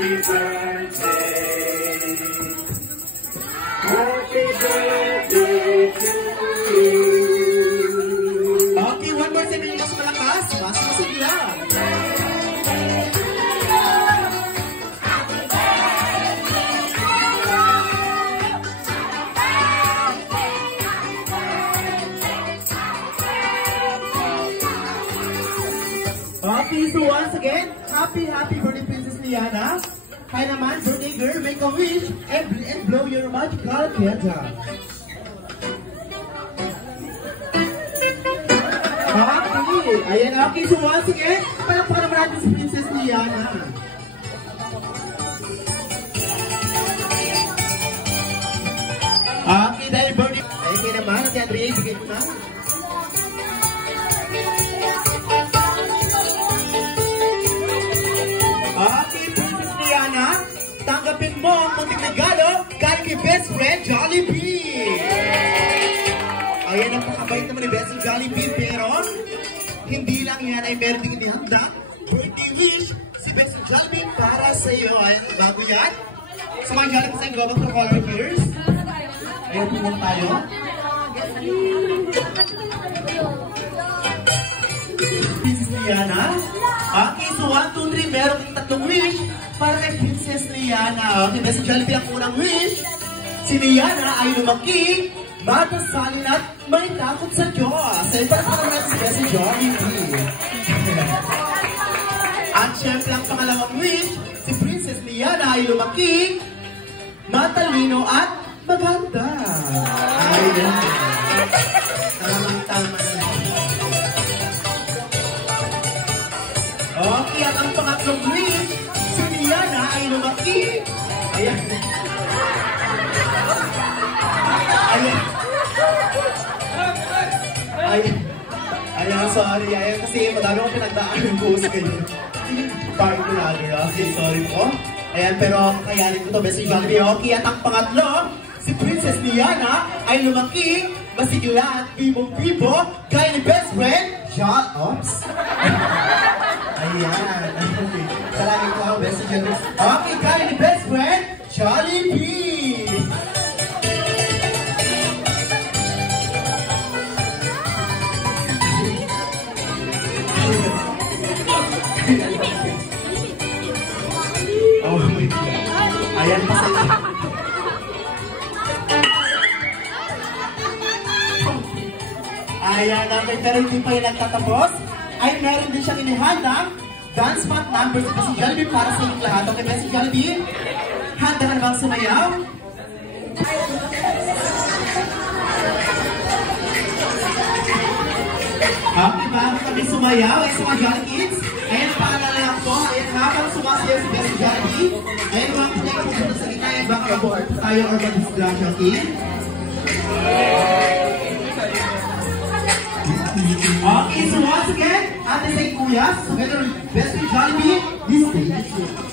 Happy birthday. Happy birthday to you. Okay, one more time yung mas malakas. Mas masigla. Okay, so once again, happy birthday, Princess Liana. Kaya naman, birthday girl, make a wish and blow your magical candle. Okay, ayan, okay, so once again, palakpakan naman natin si Princess Liana. Okay, dahil birthday, ayun kayo naman, si Andrea, bigay ko na. Okay, Princess Liana, tanggapin mo ang munting regalo galing kay best friend Jollibee. Ayan, napakabait naman ni best friend Jollibee, pero hindi lang yan ay meron din inihanda. Birthday wish si best friend Jollibee para sa iyo. Ayan, bago yan. Sa mga Jollibee sa Global for Color Peers. Ayan, pumunta tayo. Princess Liana. Okay, so 1, 2, 3, meron kang tatlong wish para kay Princess Liana. Okay, best Jollibee ang unang wish. Si Liana ay lumaki, matasalin at may takot sa Diyos. Ay, para naman si best Jollibee. At syempre ang pangalawang wish, si Princess Liana ay lumaki, matalino at maganda. Ayan. Tamang-tama. Okay, at ang pangatlong wish, si Liana ay lumaki. Ayan. Ayan. Ayan. Ayan, sorry. Ayan, kasi madami akong pinagdaan yung post kayo. Park ko na. Okay, sorry po. Ayan, pero kakayanin ko to, best Jollibee. Okay, at ang pangatlo, si Princess Liana ay lumaki, masigla at bibong-bibo, kaya ni best friend, Ops. Ayan. Salamat ko, best Jollibee. Okay, kaya ni best friend, Jollibee. Oh my God. Ayan, pasensya. Ayan, pero hindi pa yung nagtatapos. Ay, meron din siyang inihandang dance mat number sa si Jollibee para sa inyong lahat. Okay, si Jollibee, handa ka na bang sumayaw? Okay, bago kami sumayaw, ay sa mga Jolly Kids, ayan, paalala lang po, ayan, habang sumasayaw si Best Jollibee, ayan, mga pinay ko po sa gitna, ayan, baka aboard tayo or mag-distraction team. Okay, so once again, Ate Say Kuya, together with Best Jollibee, this stage is yours.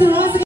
gusto mo?